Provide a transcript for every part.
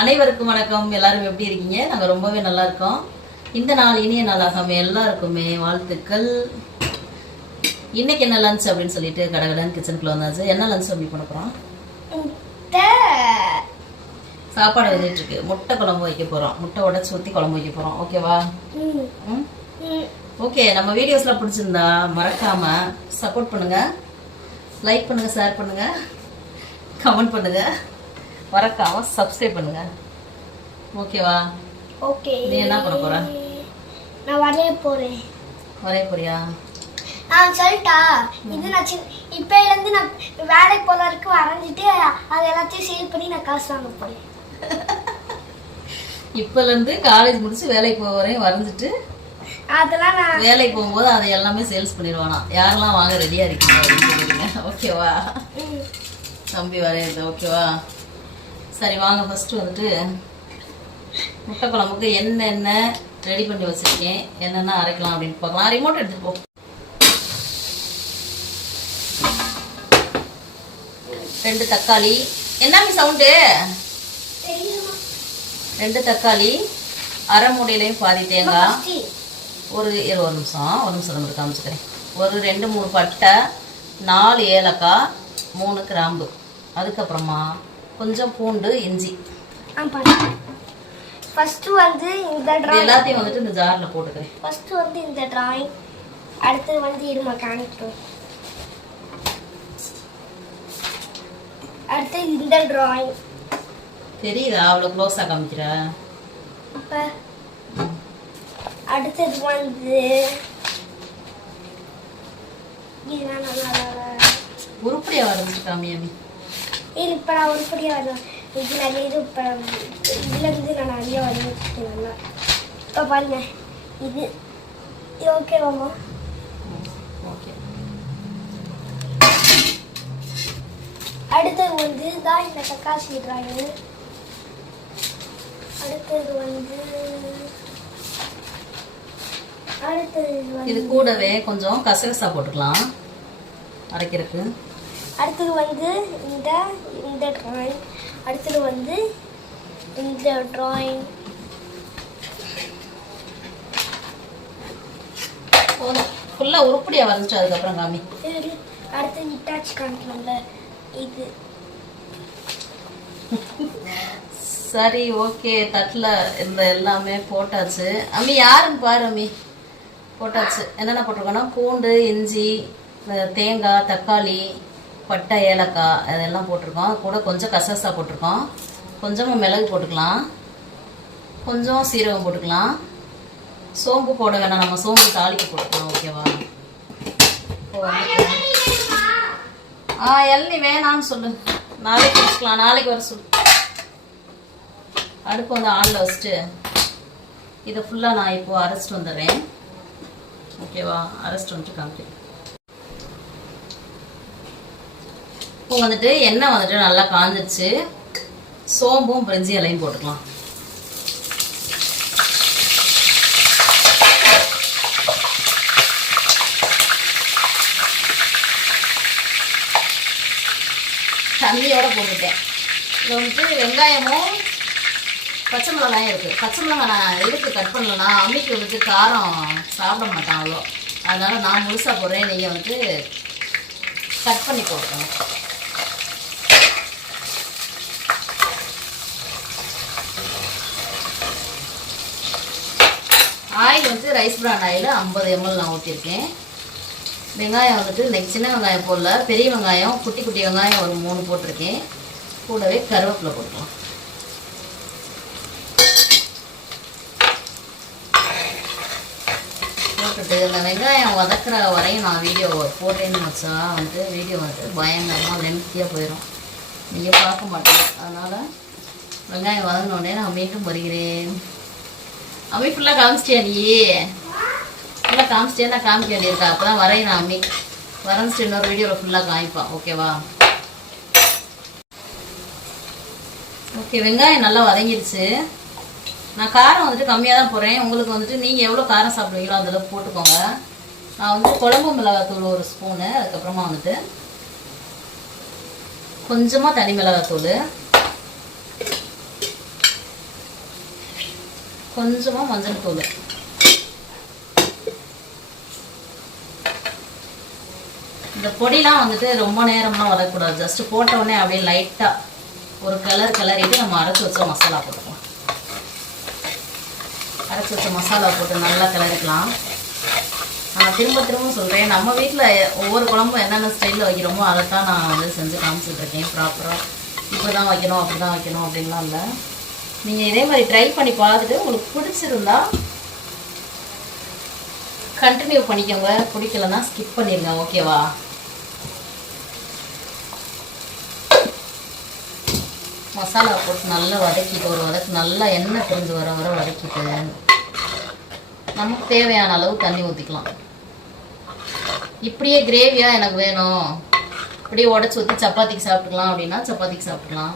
அனைவருக்கும் வணக்கம். எல்லாரும் எப்படி இருக்கீங்க? நாங்க ரொம்பவே நல்லா இருக்கோம். இந்த நாள் இனிய நாளாக எல்லாருக்குமே வாழ்த்துக்கள். இன்னைக்கு என்ன லஞ்ச் அப்படின்னு சொல்லிட்டு கடகடன் கிச்சனுக்குள்ள வந்தாச்சு. என்ன லஞ்ச் அப்படி பண்ண போறோம்? சாப்பாடு வந்துட்டு இருக்கு. முட்டை குழம்பு வைக்க போறோம். முட்டை உடைச்சு ஊத்தி குழம்பு வைக்க போறோம். ஓகேவா? ஓகே. நம்ம வீடியோஸ்லாம் பிடிச்சிருந்தா மறக்காம சப்போர்ட் பண்ணுங்க, லைக் பண்ணுங்க, ஷேர் பண்ணுங்க, கமெண்ட் பண்ணுங்க, மறக்காம சப்ஸ்கிரைப் பண்ணுங்க. ஓகேவா? ஓகே. நீ என்ன பண்ண போற? நான் வரைய போறேன். வரைய போறியா? நான் சொல்லிட்டா, இது நான் இப்பல இருந்து நான் வேலைக்கு போற வரைக்கும் வரைஞ்சிட்டு அது எல்லாத்தையும் சேவ் பண்ணி நான் காசு வாங்க போறேன். இப்பல இருந்து காலேஜ் முடிச்சு வேலைக்கு போறேன் வரைஞ்சிட்டு அதெல்லாம் நான் வேலைக்கு போகும்போது அதை எல்லாமே சேல்ஸ் பண்ணிடுவானா. யாரெல்லாம் வாங்க ரெடியா இருக்கீங்க அப்படின்னு சொல்லிடுங்க. ஓகேவா? தம்பி வரையிறது. ஓகேவா? சரி வாங்க. ஃபர்ஸ்ட் வந்துட்டு முட்டை குழம்புக்கு என்னென்ன ரெடி பண்ணி வச்சிருக்கேன், என்னென்ன அரைக்கலாம் அப்படின்னு பார்க்கலாம். ரிமோட் எடுத்துட்டு போ. 2 தக்காளி. என்ன சவுண்டு? 2 தக்காளி, அரை மூடையிலையும் பாதி தேங்காய், ஒரு 20 நிமிஷம் காமிச்சுக்கிறேன். ஒரு 2-3 பட்டை, 4 ஏலக்காய், 3 கிராம்பு, அதுக்கப்புறமா கொஞ்சம் பூண்டு, இஞ்சி. ஃபர்ஸ்ட் வந்து இந்த டிராயிங் எல்லாத்தையும் வந்துட்டு இந்த ஜார்ல போட்டுக்கிறேன். ஃபர்ஸ்ட் வந்து இந்த டிராயிங், அடுத்து வந்து இது மெக்கானிக், அடுத்து இந்த டிராயிங். தெரியுதா? அவ்வளவு க்ளோஸா காமிக்கிற. அப்ப அடுத்தது வந்து இதுதான் நல்லா உருப்படியா வரைஞ்சிட்டு காமியாமி. இது இப்போ நான் உருப்படியாக வருவேன். இது நிறைய இது இப்போ இதுலேருந்து நான் நிறைய வரைஞ்சிருக்கேன் நல்லா. இப்போ பாருங்க, இது ஓகேவாம்மா? ஓகே. அடுத்தது வந்து தான் இந்த தக்காளி டிராயிங். அடுத்தது வந்து இது கூடவே கொஞ்சம் கசகசா போட்டுக்கலாம் அரைக்கிறதுக்கு. அடுத்தது வந்து இந்த டிராயிங். அடுத்தது வந்து இந்த டிராயிங். ஃபுல்லா உருப்படியா வரைஞ்சிட்டு அதுக்கப்புறம் காமி. அடுத்து இட்டாச்சி காமிக்கலாம்ல இது. சரி ஓகே. தட்டில் இந்த எல்லாமே போட்டாச்சு. அம்மி யாருன்னு பாரு. அம்மி போட்டாச்சு. என்னென்ன போட்டிருக்கோன்னா பூண்டு, இஞ்சி, தேங்காய், தக்காளி, பட்டை, ஏலக்காய் அதெல்லாம் போட்டிருக்கோம். கூட கொஞ்சம் கசகசா போட்டிருக்கோம். கொஞ்சமாக மிளகு போட்டுக்கலாம், கொஞ்சம் சீரகம் போட்டுக்கலாம். சோம்பு போட வேணாம், நம்ம சோம்பு தாளிக்கு போட்டுக்கலாம். ஓகேவா? எல்லாம் வேணான்னு சொல்லு. நாளைக்கு வச்சுக்கலாம். நாளைக்கு வர சொல்லு. அடுப்பு வந்து ஆனில் வச்சுட்டு இதை ஃபுல்லாக நான் இப்போது அரைச்சிட்டு வந்துடுறேன். ஓகேவா? அரைச்சிட்டு வந்துட்டு காமிக்கிறேன். இப்போ வந்துட்டு எண்ணெய் வந்துட்டு நல்லா காஞ்சிடுச்சு. சோம்பும் பிரிஞ்சி இலையும் போட்டுக்கலாம். தண்ணியோட போட்டுட்டேன். இது வந்துட்டு வெங்காயமும் பச்சை மிளகாயும் இருக்குது. பச்சை மிளகாய் நான் எதுக்கு கட் பண்ணலன்னா அம்மிக்கு வந்துட்டு காரம் சாப்பிட மாட்டான் அவ்வளோ. அதனால் நான் முழுசாக போடுறேன். நீங்கள் வந்துட்டு கட் பண்ணி போட்டுக்கணும். ஆயில் வந்து ரைஸ் பிராண்ட் ஆயில் 50 ml நான் ஊற்றிருக்கேன். வெங்காயம் வந்துட்டு இன்னைக்கு சின்ன வெங்காயம் போடல, பெரிய வெங்காயம், குட்டி குட்டி வெங்காயம் ஒரு 3 போட்டிருக்கேன். கூடவே கருவேப்பிலை போட்டுக்கலாம். போட்டுட்டு இந்த வெங்காயம் வதக்குற வரையும் நான் வீடியோ போடுறேன்னு வச்சா வந்துட்டு வீடியோ வந்துட்டு பயங்கரமாக லென்த்தியாக போயிடும். நீங்கள் பார்க்க மாட்டீங்க. அதனால் வெங்காயம் வதங்கினோடனே நான் மீண்டும் வருகிறேன். அம்மி ஃபுல்லாக காமிச்சிட்டியா? நீ ஃபுல்லாக காமிச்சிட்டியா? நான் காமிக்க வேண்டியிருக்கா. அப்போ தான் வரையும் நான் அம்மி வரைஞ்சிட்டு இன்னொரு வீடியோவில் ஃபுல்லாக காமிப்பான். ஓகேவா? ஓகே. வெங்காயம் நல்லா வதங்கிடுச்சு. நான் காரம் வந்துட்டு கம்மியாக தான் போடுறேன். உங்களுக்கு வந்துட்டு நீங்கள் எவ்வளோ காரம் சாப்பிடுவீங்களோ அந்தளவுக்கு போட்டுக்கோங்க. நான் வந்துட்டு குழம்பு மிளகாத்தூள் 1 ஸ்பூனு, அதுக்கப்புறமா வந்துட்டு கொஞ்சமாக தனி மிளகாத்தூள், கொஞ்சமாக மஞ்சள் தூள். இந்த பொடிலாம் வந்துட்டு ரொம்ப நேரம்லாம் வதக்கக்கூடாது. ஜஸ்ட் போட்ட உடனே அப்படியே லைட்டாக ஒரு கிளறிட்டு நம்ம அரைச்சி வச்ச மசாலா போட்டுக்கலாம். அரைச்சி வச்ச மசாலா போட்டு நல்லா கிளறிக்கலாம். நான் திரும்ப சொல்கிறேன், நம்ம வீட்டில் ஒவ்வொரு குழம்பும் என்னென்ன ஸ்டைலில் வைக்கிறோமோ அதை தான் நான் வந்து செஞ்சு காமிச்சிட்ருக்கேன். ப்ராப்பராக இப்படி தான் வைக்கணும் அப்படி தான் வைக்கணும் அப்படின்லாம் இல்லை. நீங்கள் இதே மாதிரி ட்ரை பண்ணி பார்த்துட்டு உங்களுக்கு பிடிச்சிருந்தா கண்டினியூ பண்ணிக்கோங்க, பிடிக்கலன்னா ஸ்கிப் பண்ணிடுங்க. ஓகேவா? மசாலா போட்டு நல்லா வதக்கிட்டு ஒரு வதக்கு நல்லா எண்ணெய் பிரிஞ்சு வர வதக்கிட்டு நமக்கு தேவையான அளவு தண்ணி ஊற்றிக்கலாம். இப்படியே கிரேவியாக எனக்கு வேணும், இப்படியே உடச்சி ஊற்றி சப்பாத்திக்கு சாப்பிட்டுக்கலாம் அப்படின்னா சப்பாத்திக்கு சாப்பிட்டுக்கலாம்.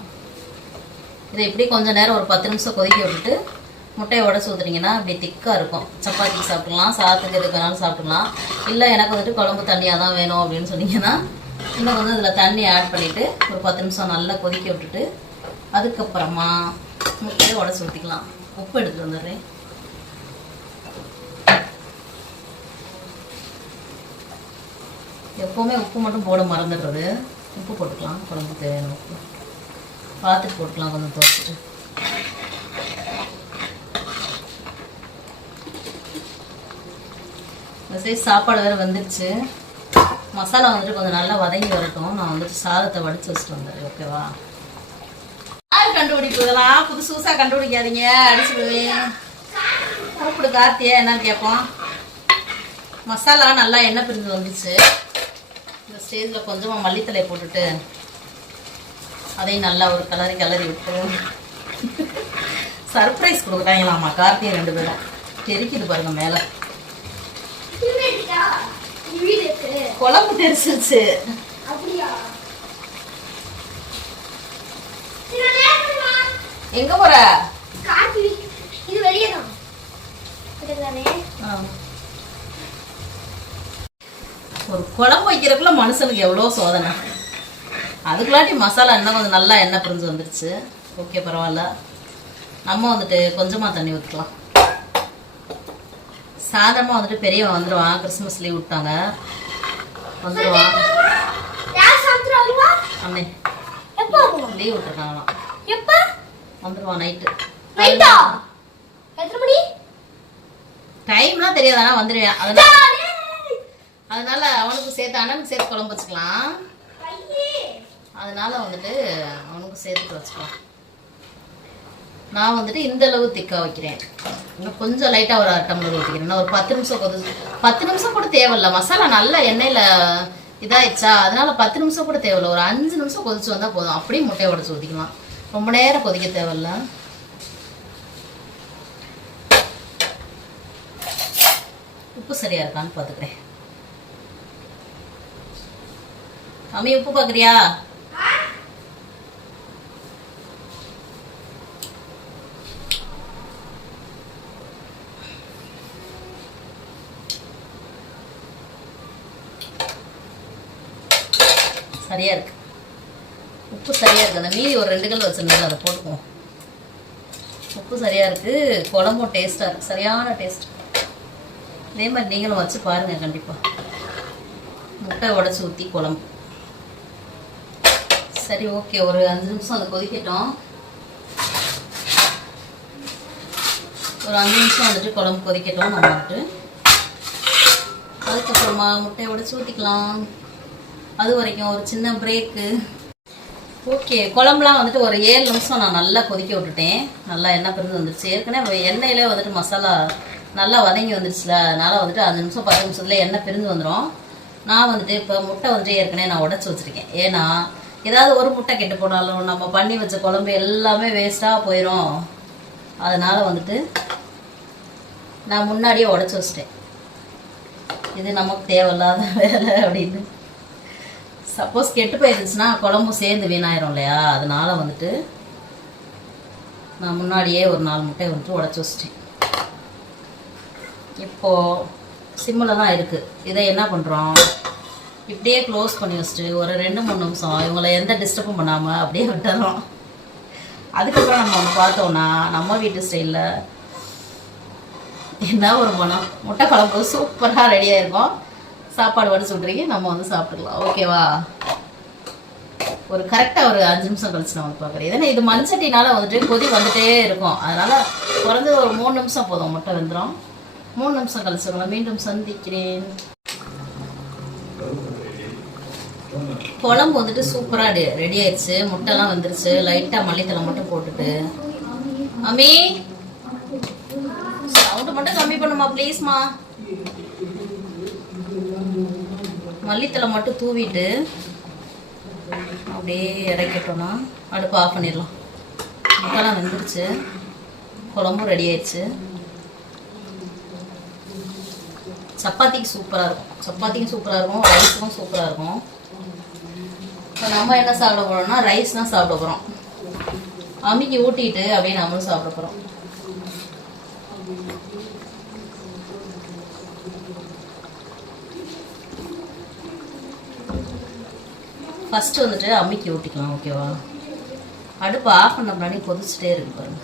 இதை இப்படி கொஞ்சம் நேரம் ஒரு 10 நிமிஷம் கொதிக்க விட்டுட்டு முட்டையை உடச்சி ஊற்றுனீங்கன்னா அப்படி திக்காக இருக்கும். சப்பாத்திக்கு சாப்பிட்டுக்கலாம், சாதத்துக்கு எதுக்கு வேணாலும் சாப்பிட்டுக்கலாம். இல்லை எனக்கு வந்துட்டு குழம்பு தண்ணியாக தான் வேணும் அப்படின்னு சொன்னீங்கன்னா இன்னும் கொஞ்சம் இதில் தண்ணி ஆட் பண்ணிவிட்டு ஒரு 10 நிமிஷம் நல்லா கொதிக்க விட்டுட்டு அதுக்கப்புறமா முட்டையை உடச்சி ஊற்றிக்கலாம். உப்பு எடுத்துகிட்டு வந்துடுறேன். எப்போவுமே உப்பு மட்டும் போட மறந்துடுறது. உப்பு போட்டுக்கலாம், குழம்புக்கு தேவையான உப்பு பார்த்துட்டு போட்டுக்கலாம். கொஞ்சம் துவைச்சிட்டு சைஸ் சாப்பாடு வேறு வந்துடுச்சு. மசாலா வந்துட்டு கொஞ்சம் நல்லா வதங்கி வரட்டும். நான் வந்துட்டு சாதத்தை வடித்து வச்சுட்டு வந்துடுறேன். ஓகேவா? யார் கண்டுபிடிப்பு இதெல்லாம்? புதுசாக கண்டுபிடிக்காதீங்க, அடிச்சுடுவேன். கூப்பிடு கார்த்தியா என்னன்னு கேட்போம். மசாலா நல்லா எண்ணெய் பிரிஞ்சு வந்துச்சு. இந்த ஸ்டேஜில் கொஞ்சமாக மல்லித்தலையை போட்டுட்டு அதையும் நல்லா ஒரு கிளறி விட்டு சர்ப்ரைஸ் கொடுக்குறாங்களாம்மா கார்த்திகை 2 பேரும். தெரிக்குது பாருங்க மேலே. குழம்பு தெரிச்சிருச்சு. எங்க போற? இது வெளியே தான். ஒரு குழம்பு வைக்கிறதுக்குள்ள மனுஷனுக்கு எவ்வளோ சோதனை. அதுக்குள்ளாட்டி மசாலா இன்னும் கொஞ்சம் நல்லா எண்ணெய் பிரிஞ்சு வந்துருச்சு. ஓகே, பரவாயில்ல. நம்ம வந்துட்டு கொஞ்சமாக தண்ணி ஊற்றிக்கலாம். சாதாரணமாக வந்துட்டு பெரியவன் வந்துடுவான். கிறிஸ்மஸ் லீவ் விட்டாங்க, வந்துடுவான். அண்ணே லீவ் விட்டுருக்காங்களாம். எப்போ வந்துடுவான்? நைட்டு. எத்தனை மணி டைம்லாம் தெரியாது, ஆனால் வந்துடுவேன். அதனால அவனுக்கு சேர்த்து அண்ணனுக்கு சேர்த்து குழம்பு வச்சுக்கலாம். அதனால வந்துட்டு அவனுக்கு சேர்த்துட்டு வச்சுக்கலாம். நான் வந்துட்டு இந்த அளவு திக்காக வைக்கிறேன். இன்னும் கொஞ்சம் லைட்டாக ஒரு 1/2 டம்ளர் ஊற்றிக்கிறேன். ஒரு 10 நிமிஷம் 10 நிமிஷம் கூட தேவையில்ல. மசாலா நல்லா எண்ணெயில் இதாகிடுச்சா, அதனால 10 நிமிஷம் கூட தேவையில்ல. ஒரு 5 நிமிஷம் கொதிச்சு வந்தால் போதும். அப்படியே முட்டையை உடச்சி ஊற்றிக்கலாம். ரொம்ப நேரம் கொதிக்க தேவையில்ல. உப்பு சரியா இருக்கான்னு பார்த்துக்கிறேன். அம்மி உப்பு பார்க்குறியா? சரியா இருக்கு, உப்பு சரியா இருக்கு. அந்த மீதி ஒரு 2 கல் வச்சிருந்தது, அதை போட்டுக்குவோம். உப்பு சரியா இருக்கு, குழம்பும் டேஸ்டா இருக்கு, சரியான டேஸ்ட். இதே மாதிரி நீங்களும் வச்சு பாருங்க கண்டிப்பா. முட்டை உடச்சி ஊற்றி குழம்பு. சரி, ஓகே. ஒரு 5 நிமிஷம் அதை கொதிக்கட்டும். ஒரு 5 நிமிஷம் வந்துட்டு குழம்பு கொதிக்கட்டும். நம்ம வந்துட்டு அதுக்கப்புறமா முட்டையை உடச்சி ஊற்றிக்கலாம். அது வரைக்கும் ஒரு சின்ன பிரேக்கு. ஓகே, குழம்புலாம் வந்துட்டு ஒரு 7 நிமிஷம் நான் நல்லா கொதிக்க விட்டுட்டேன். நல்லா எண்ணெய் பிரிந்து வந்துடுச்சு. ஏற்கனவே எண்ணெயிலே வந்துட்டு மசாலா நல்லா வதங்கி வந்துடுச்சுல, அதனால் வந்துட்டு 5 நிமிஷம் 10 நிமிஷத்துல எண்ணெய் பிரிந்து வந்துடும். நான் வந்துட்டு இப்போ முட்டை வந்துட்டு ஏற்கனவே நான் உடச்சி வச்சுருக்கேன். ஏன்னா ஏதாவது ஒரு முட்டை கெட்டு போனாலும் நம்ம பண்ணி வச்ச குழம்பு எல்லாமே வேஸ்ட்டாக போயிடும். அதனால் வந்துட்டு நான் முன்னாடியே உடச்சி வச்சிட்டேன். இது நமக்கு தேவையில்லாத வேலை அப்படின்னு. சப்போஸ் கெட்டு போயிருந்துச்சுன்னா குழம்பு சேர்ந்து வீணாயிரும் இல்லையா, அதனால வந்துட்டு நான் முன்னாடியே ஒரு 4 முட்டையை வந்துட்டு உடச்சி வச்சிட்டேன். இப்போது சிம்மில் தான் இருக்குது. இதை என்ன பண்ணுறோம், இப்படியே க்ளோஸ் பண்ணி வச்சுட்டு ஒரு 2-3 நிமிஷம் இவங்களை எந்த டிஸ்டர்பும் பண்ணாமல் அப்படியே விட்டுறோம். அதுக்கப்புறம் நம்ம ஒன்று பார்த்தோன்னா நம்ம வீட்டு ஸ்டைலில் என்ன ஒரு மனம். முட்டை குழம்பு சூப்பராக ரெடியாக இருக்கும். சாப்பாடு வடி சொல்கிறீங்க, நம்ம வந்து சாப்பிட்டுக்கலாம். ஓகேவா? ஒரு கரெக்டாக ஒரு 5 நிமிஷம் கழிச்சு நான் வந்து பார்க்குறேன். ஏன்னா இது மண்சட்டினால வந்துட்டு கொதி வந்துட்டே இருக்கும். அதனால் குறைஞ்சது ஒரு 3 நிமிஷம் போதும், முட்டை வெந்துடும். 3 நிமிஷம் கழிச்சு உங்களை மீண்டும் சந்திக்கிறேன். குழம்பு வந்துட்டு சூப்பராக ரெடி ஆயிடுச்சு. முட்டைலாம் வந்துருச்சு. லைட்டாக மல்லித்தலை மட்டும் போட்டுட்டு அம்மி சவுண்டு மட்டும் கம்மி பண்ணுமா ப்ளீஸ்மா. மல்லித்தலை மட்டும் தூவிட்டு அப்படியே இறக்கிட்டோன்னா அடுப்பு ஆஃப் பண்ணிடலாம். முட்டைலாம் வெந்துருச்சு. குழம்பும் ரெடி ஆயிடுச்சு. சப்பாத்திக்கு சூப்பராக இருக்கும். சப்பாத்திக்கும் சூப்பராக இருக்கும், ரைஸுக்கும் சூப்பராக இருக்கும். இப்போ நம்ம என்ன சாப்பிட போகிறோம்னா ரைஸ் தான் சாப்பிட போகிறோம். அம்மிக்கு ஊட்டிட்டு அப்படியே நம்மளும் சாப்பிட போகிறோம். ஃபஸ்ட்டு வந்துட்டு அம்மிக்கு ஊட்டிக்கலாம். ஓகேவா? அடுப்பு ஆஃப் பண்ண முன்னாடி கொதிச்சுட்டே இருக்கு பாருங்க.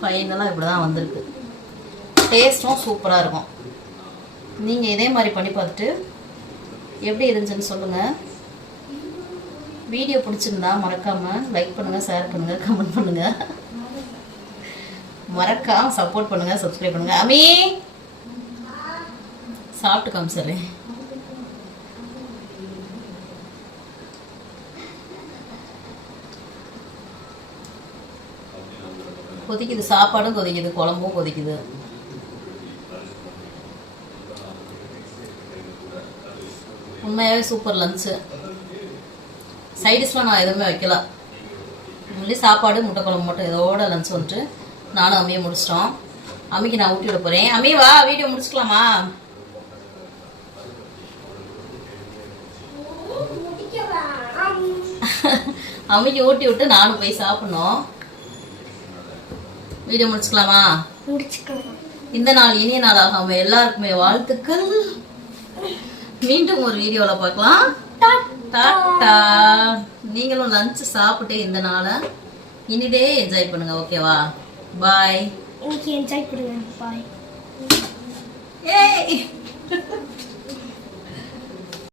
ஃபைனலாக இப்படி தான் வந்திருக்கு. டேஸ்ட்டும் சூப்பராக இருக்கும். நீங்கள் இதே மாதிரி பண்ணி பார்த்துட்டு எப்படி இருந்துச்சுன்னு சொல்லுங்கள். வீடியோ பிடிச்சிருந்தா மறக்காமல் லைக் பண்ணுங்கள், ஷேர் பண்ணுங்கள், கமெண்ட் பண்ணுங்கள். மறக்காமல் சப்போர்ட் பண்ணுங்கள், சப்ஸ்கிரைப் பண்ணுங்கள். அம்மி சாப்பிட்டு காமிச்சிடுறேன். கொதிக்குது, சாப்பாடும் கொதிக்குது, குழம்பும் கொதிக்குது. உண்மையாகவே சூப்பர் லஞ்சு. சைடிஷ்லாம் நான் எதுவுமே வைக்கல. ஒன்லி சாப்பாடு முட்டை குழம்பு மட்டும். இதோட லஞ்ச் வந்துட்டு நானும் அம்மியை முடிச்சிட்டோம். அம்மிக்கு நான் ஊட்டி விட போகிறேன். அம்மி வா, வீடியோ முடிச்சுக்கலாமா? அம்மிக்கு ஊட்டி விட்டு நானும் போய் சாப்பிடணும். வீடியோ முடிச்சுக்கலாமா? முடிச்சுக்கலாம். இந்த நாள் இனிய நாளாக அவங்க எல்லாருக்குமே வாழ்த்துக்கள். மீண்டும் ஒரு வீடியோவில் பார்க்கலாம். டாட்டா. நீங்களும் லஞ்ச் சாப்பிட்டு இந்த நாளை இனிதே என்ஜாய் பண்ணுங்க. ஓகேவா? பாய். இன்னைக்கு என்ஜாய் பண்ணுங்க. பாய். ஏய்